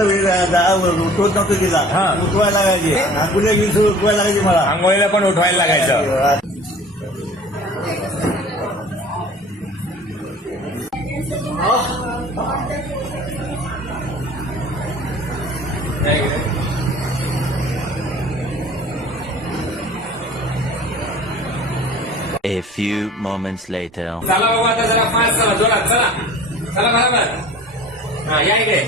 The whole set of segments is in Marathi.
उठवत नव्हतं तिला उठवायला लागायची आंघोळीला 20 उठवायला लागायची मला आंघोळीला पण उठवायला लागायचं. A few moments later. चला बाबा आता जरा फास्ट चला जोरात चला चला बरोबर. हा या इकडे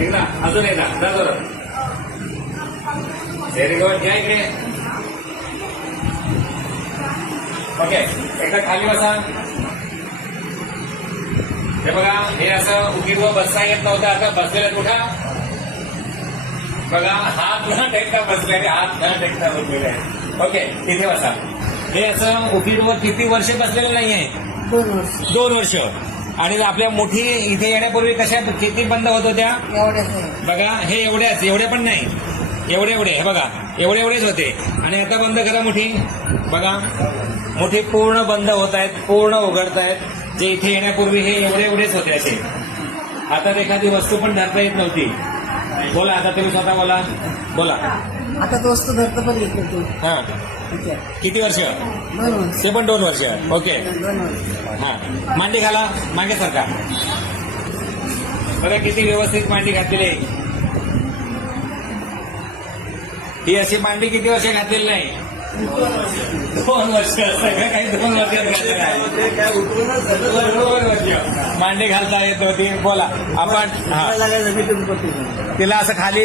एकदा अजून एकदा जा जोरात. व्हेरी गुड या इकडे. ओके एकदा खाली बसा. हे बघा हे असं उठीवर बसता येत नव्हतं आता बसलेलं उठा. बघा हात न टेकता बसलेले हात न टेकता बसलेले आहे. ओके तिथे बसा. हे असं उठीवर किती वर्ष बसलेलं नाहीये 2 वर्ष. आणि आपल्या मोठी इथे येण्यापूर्वी कशा किती बंद होत होत्या बघा. हे एवढ्या पण नाही एवढे हे बघा एवढेच होते. आणि आता बंद करा मुठी. बघा मुठी पूर्ण बंद होत आहेत पूर्ण उघडत आहेत. जे इथे येण्यापूर्वी हे एवढेच होते असे. आता एखादी वस्तू पण धरता येत नव्हती. बोला आता तुम्ही स्वतः बोला. आता तो वस्तू धरतो पण येत नाही. हा किती वर्ष ते पण 2 वर्ष. ओके हा मांडी घाला मागे सारखा. बघा किती व्यवस्थित मांडी घातलेली आहे. ही अशी मांडी किती वर्ष घातलेली नाही 2 वर्ष. सगळं काही 2 वर्षात घातलेलं आहे. 2 वर्ष मांडी घालता येत नव्हती. बोला आपण हा तिला असं खाली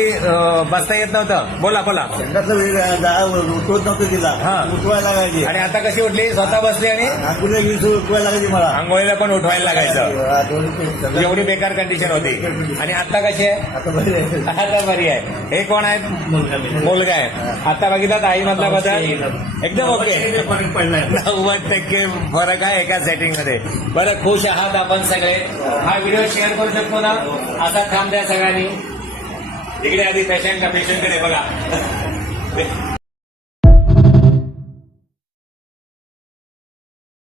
बसता येत नव्हतं. बोला उठवत नव्हतं तिला उठवायला लागायची. आणि आता कशी उठली स्वतः बसली आणि आंघोळीला 20 उठवायला लागायची मला आंघोळीला पण उठवायला लागायचं. एवढी बेकार कंडिशन होती. आणि आता कशी आहे आता बरी आहे. हे कोण आहेत मुलगा आहे. आता बघितलं आई मधला बदल एकदम ओके. 90% फरक आहे एका सेटिंग मध्ये. बरं खुश आहात आपण सगळे. हा व्हिडिओ शेअर करू शकतो ना. असा थांब द्या सगळ्यांनी. इकडे आधी पेशंटकडे बघा.